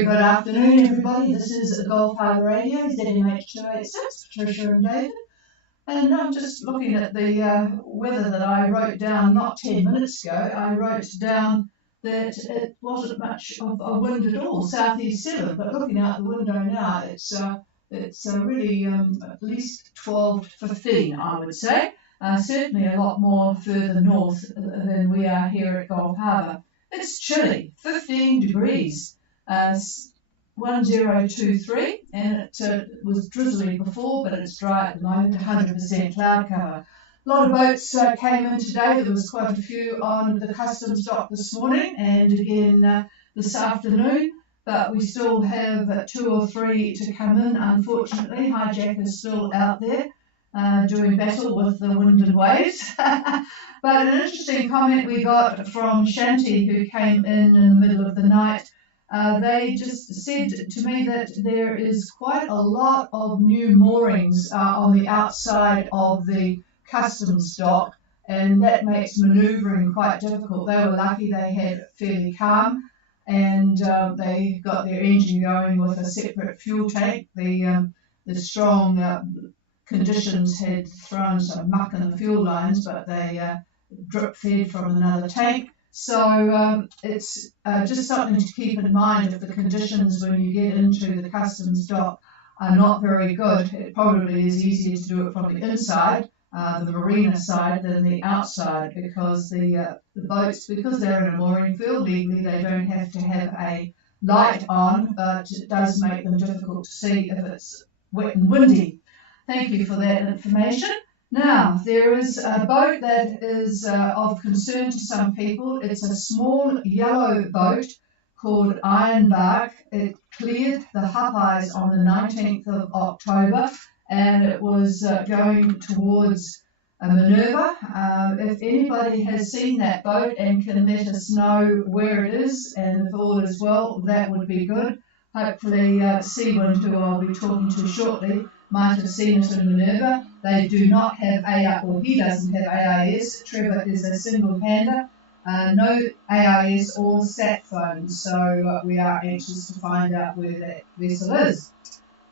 Very good afternoon, everybody. This is Gulf Harbour Radio, ZMH286, Patricia and David. And I'm just looking at the weather that I wrote down not 10 minutes ago. I wrote down that it wasn't much of a wind at all, southeast 7, but looking out the window now, it's really at least 12 to 15, I would say. Certainly a lot more further north than we are here at Gulf Harbour. It's chilly, 15 degrees. 1023, and it was drizzly before, but it's dry at the moment, 100% cloud cover. A lot of boats came in today. There was quite a few on the customs dock this morning and again this afternoon, but we still have 2 or 3 to come in, unfortunately. Hijack is still out there doing battle with the wind and waves. But an interesting comment we got from Shanti, who came in the middle of the night. They just said to me that there is quite a lot of new moorings on the outside of the customs dock, and that makes manoeuvring quite difficult. They were lucky they had it fairly calm, and they got their engine going with a separate fuel tank. The strong conditions had thrown some muck in the fuel lines, but they drip fed from another tank. So it's just something to keep in mind if the conditions when you get into the customs dock are not very good. It probably is easier to do it from the inside, the marina side, than the outside, because the boats, because they're in a mooring field, legally they don't have to have a light on, but it does make them difficult to see if it's wet and windy. Thank you for that information. Now, there is a boat that is of concern to some people. It's a small yellow boat called Ironbark. It cleared the Hupeyes on the 19th of October, and it was going towards Minerva. If anybody has seen that boat and can let us know where it is, and if all is well, that would be good. Hopefully, Seawind, who I'll be talking to shortly, might have seen it in Minerva. They do not have AIS, or he doesn't have AIS. Trevor is a single-hander, no AIS or sat phones, so we are anxious to find out where that vessel is.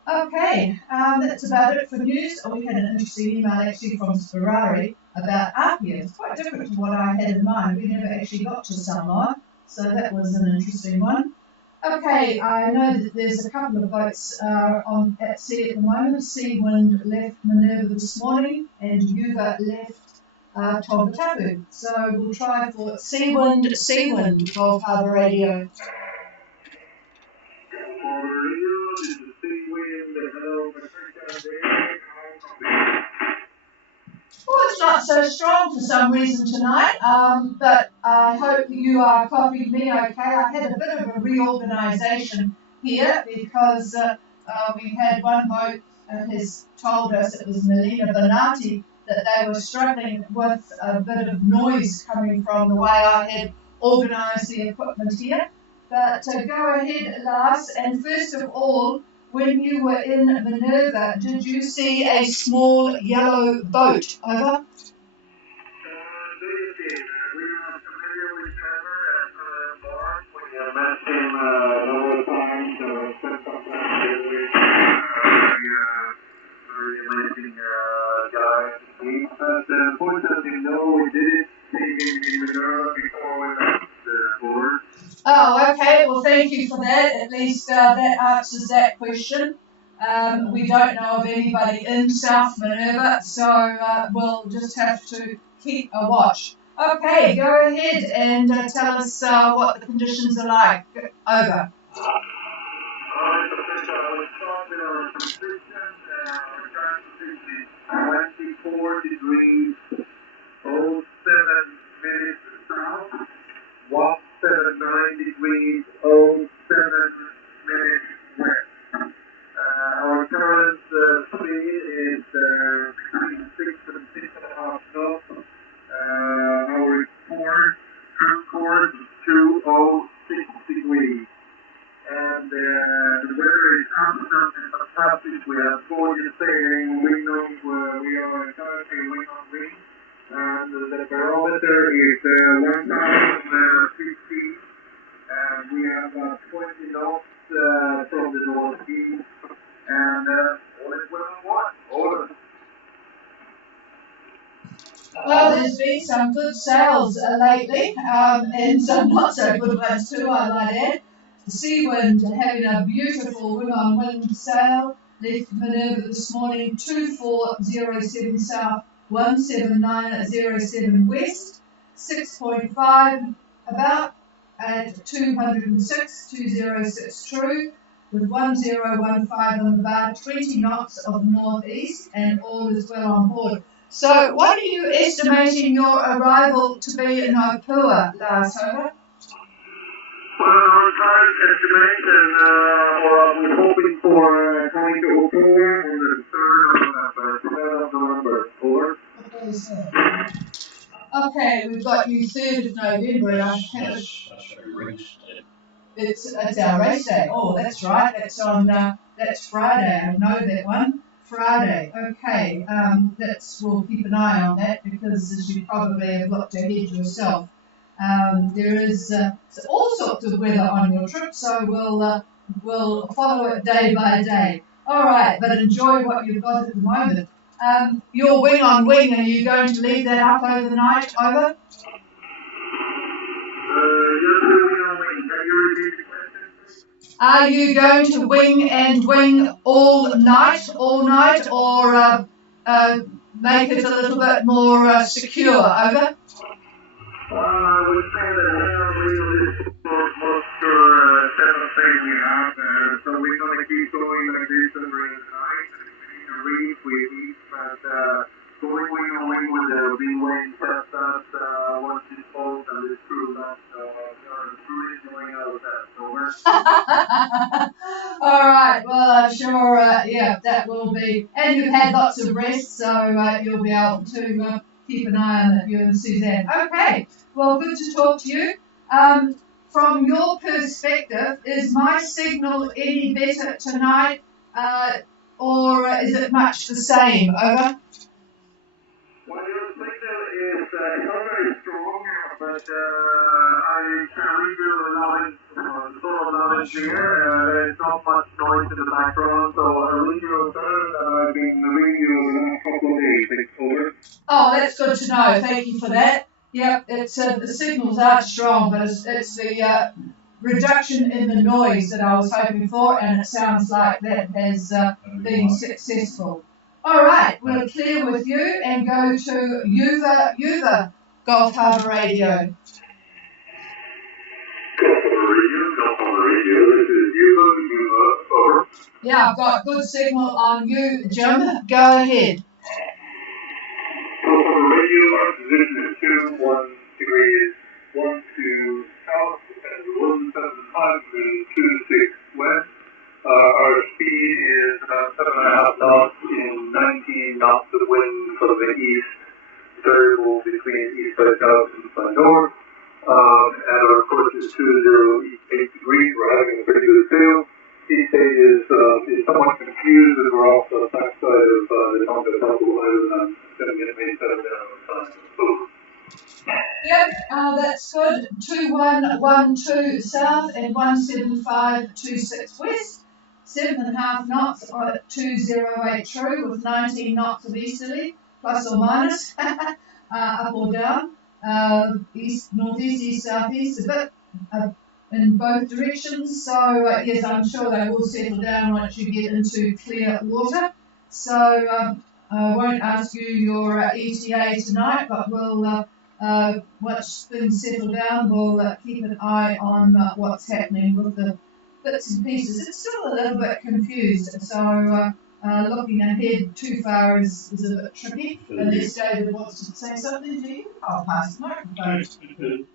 Okay, that's about it for news. We had an interesting email actually from Ferrari about Apia. It's quite different to what I had in mind. We never actually got to Samoa, so that was an interesting one. Okay, I know that there's a couple of boats at sea at the moment. Seawind left Minerva this morning, and Yuva left Tongatapu. So we'll try for Seawind, Gulf Harbour Radio. Well, it's not so strong for some reason tonight, but I hope you copied me okay. I had a bit of a reorganisation here because we had one boat has told us, it was Melina Bonatti, that they were struggling with a bit of noise coming from the way I had organised the equipment here. But go ahead, Lars, and first of all, when you were in Minerva, did you see a small yellow boat? Over. We are familiar with Trevor at Bar. We met him several times, spent some time here with very amazing guy indeed. But unfortunately, no, we didn't see him in Minerva before we left the board. Oh, okay. Well, thank you for that. At least that answers that question. We don't know of anybody in South Minerva, so we'll just have to keep a watch. Okay, go ahead and tell us what the conditions are like. Over. Our 24 degrees, 07 minutes south, 179 degrees, 07 minutes west. Our current speed is between 6 and 6.5 knots. Our true course is 206 degrees. And the weather is absolutely fantastic. We have gorgeous sailing, we are currently wind on wind. And the barometer is 1,050, and we have 20 knots been some good sales lately, and some not so good ones too, I might add. The Seawind having a beautiful wing-on-wing sail, left Minerva this morning 2407 south, 17907 west, 6.5 about at 206 true, with 1015 on the bar, 20 knots of northeast, and all is well on board. So, what are you estimating your arrival to be in Opua, Lars Hover? Our current estimation, we're hoping for coming to October on the 3rd of November. Over. What day is that? Okay, we've got you 3rd of November, and I think That's our race day. it's our race day. Oh, that's right. That's on. That's Friday. I know that one. Friday. Okay. We'll keep an eye on that because, as you probably have looked ahead yourself, there is all sorts of weather on your trip. So we'll follow it day by day. All right, but enjoy what you've got at the moment. Your wing on wing. Are you going to leave that up overnight? Over. Are you going to wing and wing all night, or make it a little bit more secure? Over. We say that this thing we have, so we're going to keep going like this during the night. And read, we eat, but going wing on wing with the B-wing test us once it's cold and it's true that you're truly enjoying out of that. Over. All right. Well, I'm sure. That will be. And you've had lots of rest, so you'll be able to keep an eye on it, you and Suzanne. Okay. Well, good to talk to you. From your perspective, is my signal any better tonight, or is it much the same? Over. Well, your signal is not very strong, but I can read you sort of knowledge here. There's not much noise in the background, so I'll read you better than I've been reading you the last couple of days. Over. Oh, that's good to know. Thank you for that. Yep, it's the signals are strong, but it's the reduction in the noise that I was hoping for, and it sounds like that has been successful. All right, we'll clear with you and go to Yuva Gulf Harbour Radio. Gulf Harbour Radio, this is Yuva, over. Yeah, I've got good signal on you, Jim. Go ahead. Gulf Harbour Radio, our position is 21 degrees 12 south and 175 degrees 26 west. Our speed is about 7.5 knots in 19 knots of wind from the east, variable between east by south and by north. And our course is 208 degrees. We're having a pretty good sail. East state is somewhat confused as we're off the backside of the Tonga Double Island. I'm going to get maybe 7 down on time. Yep, that's good. 2112 south and 17526 west. 7.5 knots at 208 true with 19 knots of easterly, plus or minus, up or down. East, northeast, east, southeast, a bit in both directions. So yes, I'm sure they will settle down once you get into clear water. So I won't ask you your ETA tonight, but we'll once things settle down, we'll keep an eye on what's happening with the bits and pieces. It's still a little bit confused, so looking ahead too far is a bit tricky. Unless David wants to say something to you, I'll pass the microphone.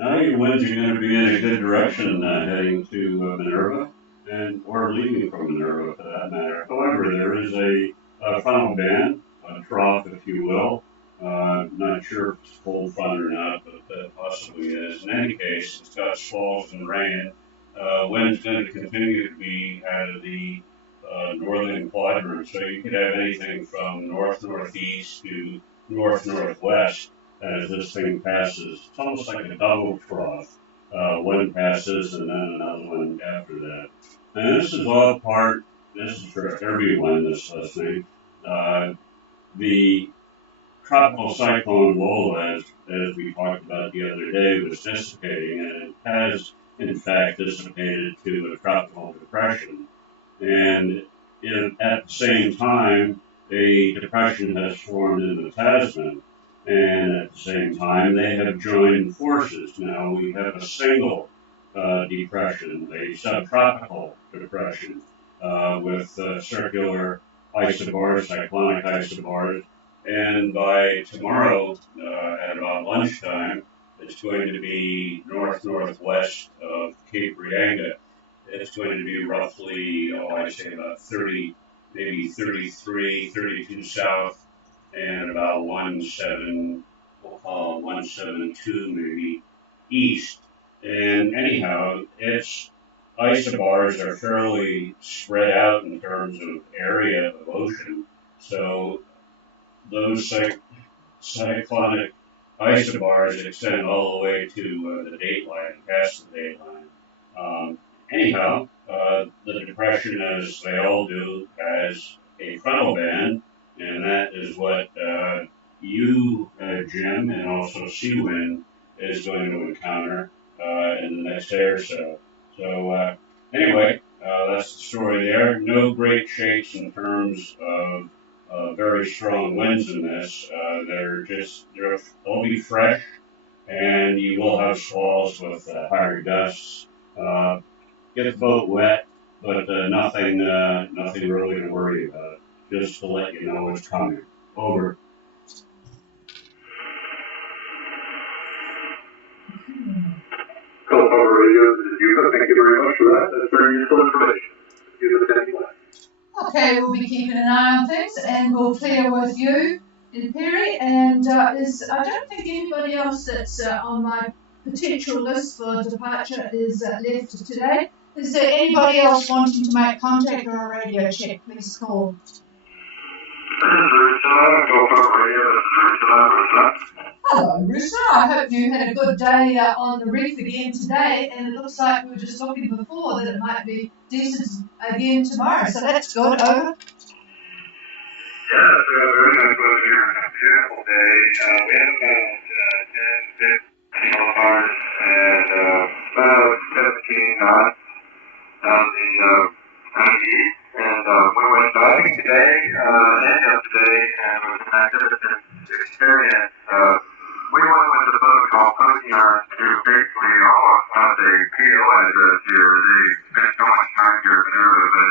Now your winds are going to be in a good direction heading to Minerva, or leaving from Minerva for that matter. However, there is a funnel band, a trough if you will. Not sure if it's cold front or not, but that possibly is. In any case, it's got squalls and rain. Wind's going to continue to be out of the northern quadrant, so you could have anything from north-northeast to north-northwest as this thing passes. It's almost like a double trough. One passes and then another one after that. And this is all this is for everyone that's listening. The tropical cyclone Lola, as we talked about the other day, was dissipating, and it has, in fact, dissipated to a tropical depression. And at the same time, a depression has formed in the Tasman, and at the same time, they have joined forces. Now we have a single depression, a subtropical depression, with circular isobars, cyclonic isobars, and by tomorrow, at about lunchtime, it's going to be northwest of Cape Reinga. It's going to be roughly, I'd say about 30, maybe 33, 32 south, and about 17, we'll call it 172 maybe east. And anyhow, its isobars are fairly spread out in terms of area of ocean. So those cyclonic isobars extend all the way to the dateline, past the dateline. Anyhow, the depression, as they all do, has a frontal band, and that is what you, Jim, and also Seawind is going to encounter in the next day or so. So anyway, that's the story there. No great shakes in terms of very strong winds in this. They'll be fresh, and you will have squalls with higher gusts. Get the boat wet, but nothing really to worry about. Just to let you know what's coming. Over. Call Harbour Radio, this is Yuka. Thank you very much for that. That's very useful information. You have a standing by. Okay, we'll be keeping an eye on things, and we'll clear with you in Perry. And I don't think anybody else that's on my potential list for departure is left today. Is there anybody else wanting to make contact or a radio check? Please call. Hello, Rooster. I hope you had a good day on the reef again today, and it looks like we were just talking before that it might be decent again tomorrow, so that's good. Over. Yeah, it's a very nice weather here. Beautiful day. We have about 10, 15 millibars and about 17 knots on the east. And we went diving today and yesterday, and it was a magnificent experience. We went with a boat called Yarn to basically almost have a PO address here. They spent so much time here in Minerva, but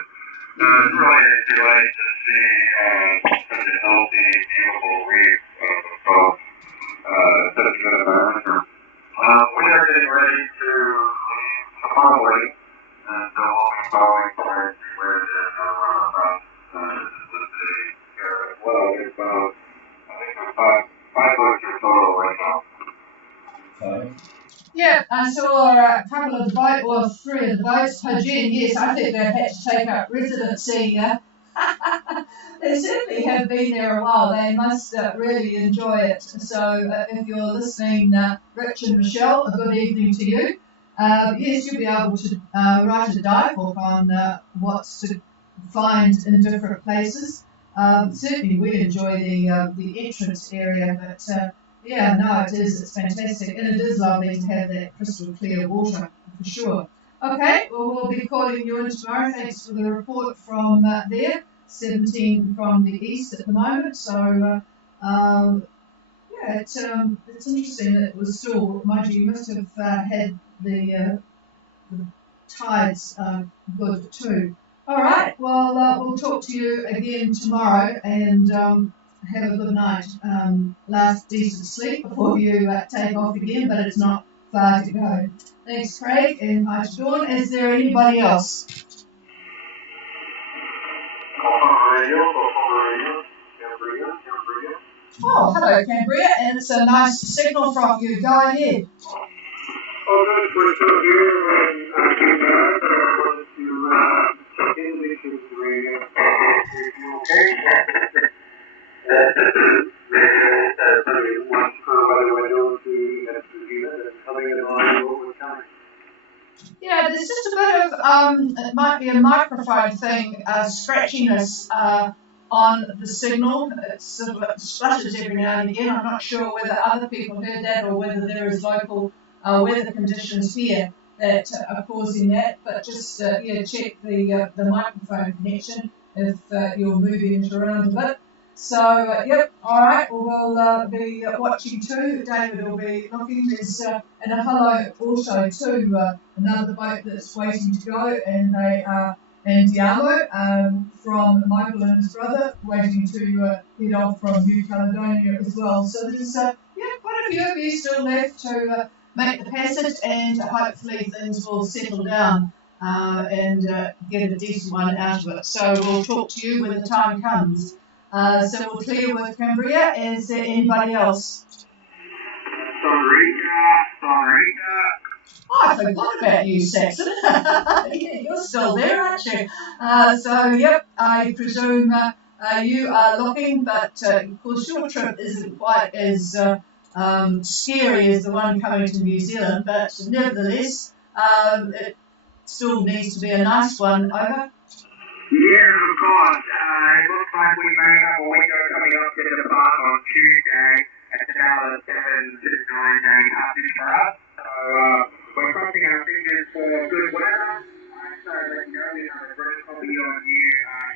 it's really a delight to see such a healthy, beautiful reef across such a good environment. We are getting ready to leave tomorrow morning, and so we'll be following for where it is around this day here as well. There's about, I think there's five boats in total right now. Yeah, I saw a couple of the boats, or three of the boats. Pajin, yes, I think they've had to take up residency. They certainly have been there a while. They must really enjoy it. So if you're listening, Rich and Michelle, a good evening to you. Yes, you'll be able to write a dive book on what's to find in different places. Certainly we enjoy the entrance area, but yeah, no, it is. It's fantastic, and it is lovely to have that crystal clear water, for sure. Okay, well, we'll be calling you in tomorrow. Thanks for the report from there. 17 from the east at the moment, so yeah, it's interesting that it was still, mind you, must have had the tides good too. All right, well, we'll talk to you again tomorrow, and have a good night. Last decent sleep before you take off again, but it's not far to go. Thanks, Craig, and hi to Dawn. Is there anybody else? Oh, hello, Cambria, and it's a nice signal from you. Go ahead. Oh, good. We're still here, and I came back. I wanted to check in with you. You okay? Yeah, there's just a bit of, it might be a microphone thing, scratchiness on the signal. It sort of splutters every now and again. I'm not sure whether other people heard that or whether there is local weather conditions here that are causing that. But just check the microphone connection if you're moving it around a bit. So, yep, all right, well, we'll be watching too. David will be looking. There's and a hello also to another boat that's waiting to go, and they are Andiamo from Michael and his brother, waiting to head off from New Caledonia as well. So there's quite a few of you still left to make the passage, and hopefully things will settle down and get a decent one out of it. So we'll talk to you when the time comes. So we'll clear with Cambria. Is there anybody else? Oh, I forgot about you, Saxon. You're still there, aren't you? I presume you are looking, but of course your trip isn't quite as scary as the one coming to New Zealand, but nevertheless, it still needs to be a nice one. Over? Yeah, of course. It looks like we may have a window coming up to depart on Tuesday at about a 7 to 9 day passage for us. So we're crossing our fingers for good weather. So let you know we have a great copy on you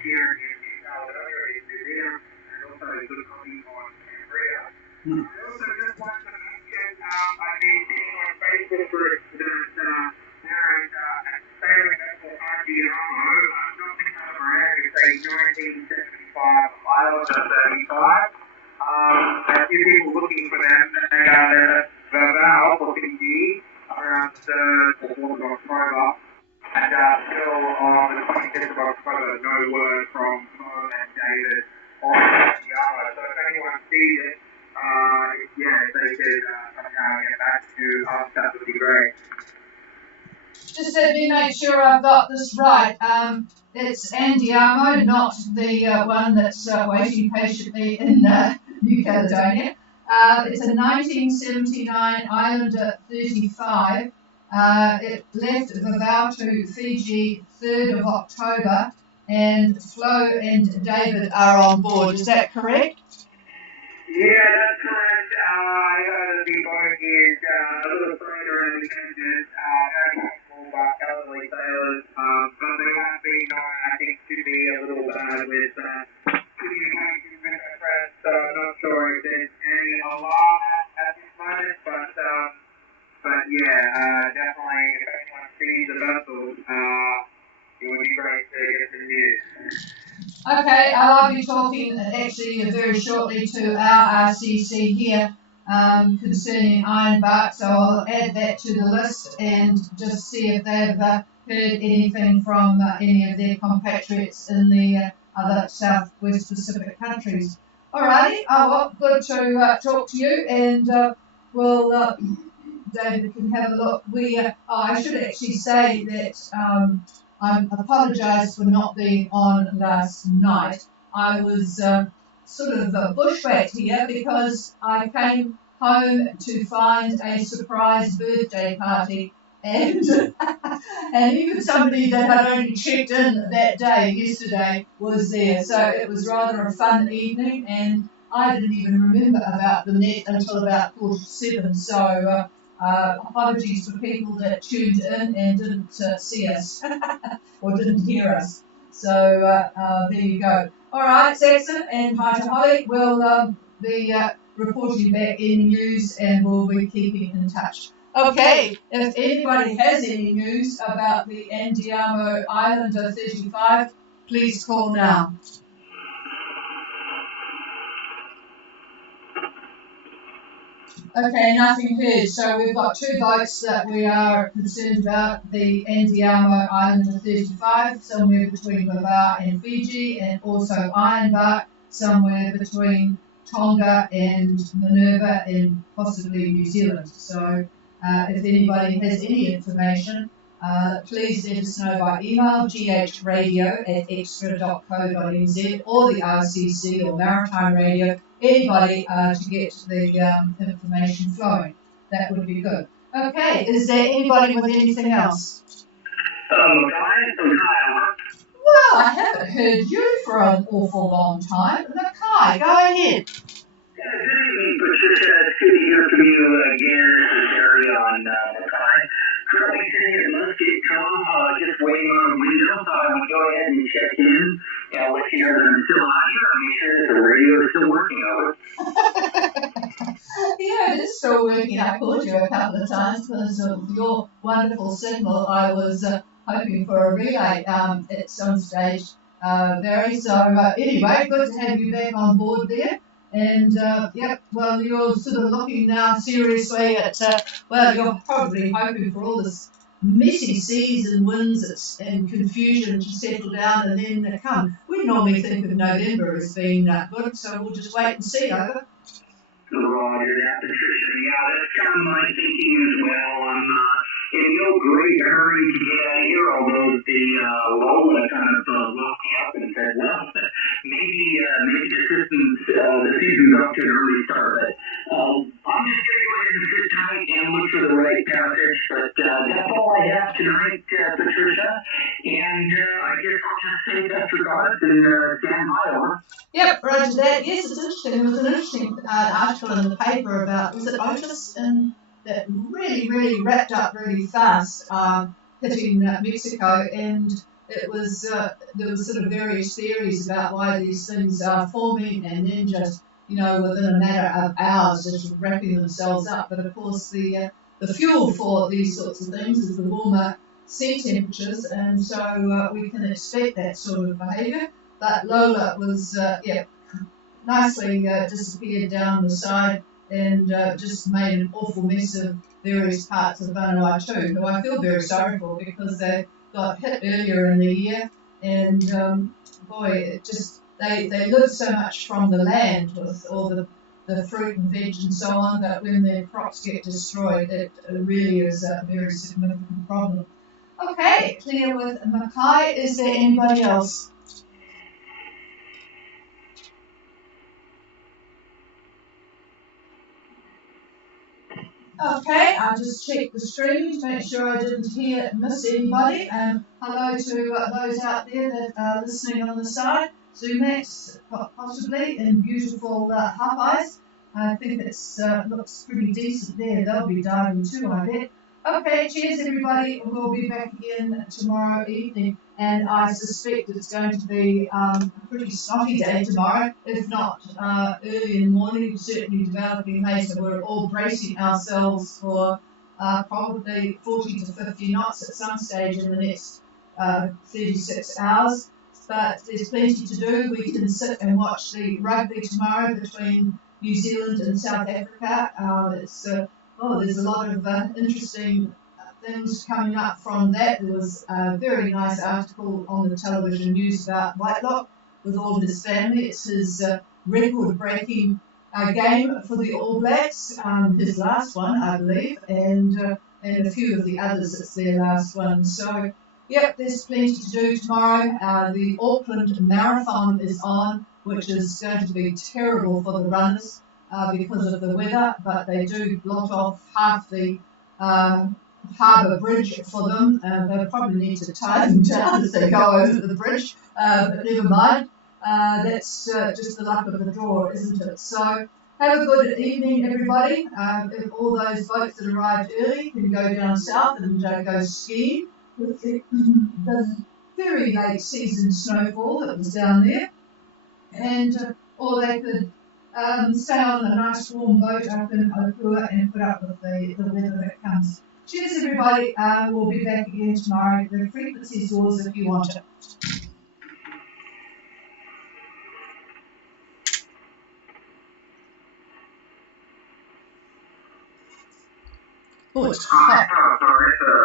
here in New Caledonia, in New Zealand, and also a good copy on Cambria. I also just wanted to mention, I've been seeing on Facebook groups that there is a sailing vessel Andiamo, something around, say 1975 Islander 35. A few people looking for them. They are the Val for Fiji around the 3rd or 4th of October. And still on the 25th of October, no word from Mo and David on Andiamo. So if anyone sees it, if they could somehow get back to us, that would be great. Just let me make sure I've got this right. It's Andiamo, not the one that's waiting patiently in New Caledonia. It's a 1979 Islander 35. It left Vanuatu, Fiji, 3rd of October, and Flo and David are on board. Is that correct? Yeah, that's correct. I heard the boat is a little further in the engines, elderly sailors, but they have been known, I think, to be a little bad with communication with their friends, so I'm not sure if there's any alarm at this moment, but definitely, if anyone sees the vessel, it would be great to get some news. Okay, I'll be talking actually very shortly to our RCC here concerning Ironbark, so I'll add that to the list and just see if they've heard anything from any of their compatriots in the other Southwest Pacific countries. Alrighty, well, good to talk to you, and David can have a look. I should actually say that I apologise for not being on last night. I was sort of bushwhacked here because I came home to find a surprise birthday party, and and even somebody that had only checked in that day, yesterday, was there. So it was rather a fun evening, and I didn't even remember about the net until about 4:45. So apologies for people that tuned in and didn't see us or didn't hear us. So there you go. All right, Saxon and hi to Holly. We'll be reporting back any news, and we'll be keeping in touch. Okay, if anybody has any news about the Andiamo Islander 35, please call now. Okay, nothing heard. So we've got two boats that we are concerned about. The Andiamo Islander 35, somewhere between Vavar and Fiji, and also Ironbark, somewhere between Tonga and Minerva and possibly New Zealand. So if anybody has any information, please let us know by email, ghradio@extra.co.nz, or the RCC or Maritime Radio, anybody to get the information flowing. That would be good. Okay, is there anybody with anything else? Guys, Well, I haven't heard you for an awful long time. Mackay, go ahead. Good evening, Patricia. It's good to hear from you again. This is Harry on Mackay. Currently sitting at Musket Cove, just waiting on a window. Thought I would go ahead and check in. Let you know that I'm still out here. I'll make sure that the radio is still working over. Yeah, it is still working. I called you a couple of times because of your wonderful signal. I was hoping for a relay at some stage, Barry. So anyway, good to have you back on board there. And yep, well, you're sort of looking now seriously at, well, you're probably hoping for all this messy seas and winds and confusion to settle down and then come. We normally think of November as being good, so we'll just wait and see, over. Roger that, Patricia. Yeah, that's kind of my thinking as well. I'm in no great hurry to get out of here, although the Lola kind of locked me up and said, well, maybe the season's off to an early start. But I'm just going to go ahead and sit tight and look for the right passage. But that's all I have tonight, Patricia. And I guess I'll just say best regards and stand by, over. Yep, roger that. Yes, it's interesting. There was an interesting article in the paper about, was it Otis, and that really wrapped up really fast, hitting Mexico, and it was there was sort of various theories about why these things are forming, and then just within a matter of hours just wrapping themselves up. But of course the fuel for these sorts of things is the warmer sea temperatures, and so we can expect that sort of behaviour. But Lola was, nicely disappeared down the side and just made an awful mess of various parts of Vanuatu, who I feel very sorry for because they got hit earlier in the year, and boy, it just they live so much from the land with all the fruit and veg and so on, that when their crops get destroyed, it really is a very significant problem. Okay, clear with Mackay. Is there anybody else? Okay, I'll just check the stream to make sure I didn't miss anybody. And hello to those out there that are listening on the side. Zumax, possibly, in beautiful Popeyes. I think it looks pretty decent there. They'll be diving too, I bet. Okay, cheers everybody. We'll be back again tomorrow evening. And I suspect it's going to be a pretty snotty day tomorrow, if not early in the morning, certainly developing haze. So we're all bracing ourselves for probably 40 to 50 knots at some stage in the next 36 hours. But there's plenty to do. We can sit and watch the rugby tomorrow between New Zealand and South Africa. There's a lot of interesting things coming up from that. There was a very nice article on the television news about Whitelock with all his family. It's his record-breaking game for the All Blacks, his last one, I believe, and a few of the others, it's their last one. So, yep, there's plenty to do tomorrow. The Auckland Marathon is on, which is going to be terrible for the runners because of the weather, but they do block off half the Harbour Bridge for them. They'll probably need to tie them down as they go over the bridge, but never mind. That's just the luck of the draw, isn't it? So have a good evening, everybody. If all those folks that arrived early can go down south and go skiing with the very late season snowfall that was down there, and or they could stay on a nice warm boat up in Opua and put up with the weather that comes. Cheers, everybody. We'll be back again tomorrow. The frequency's yours if you want it. Oh, it's hot.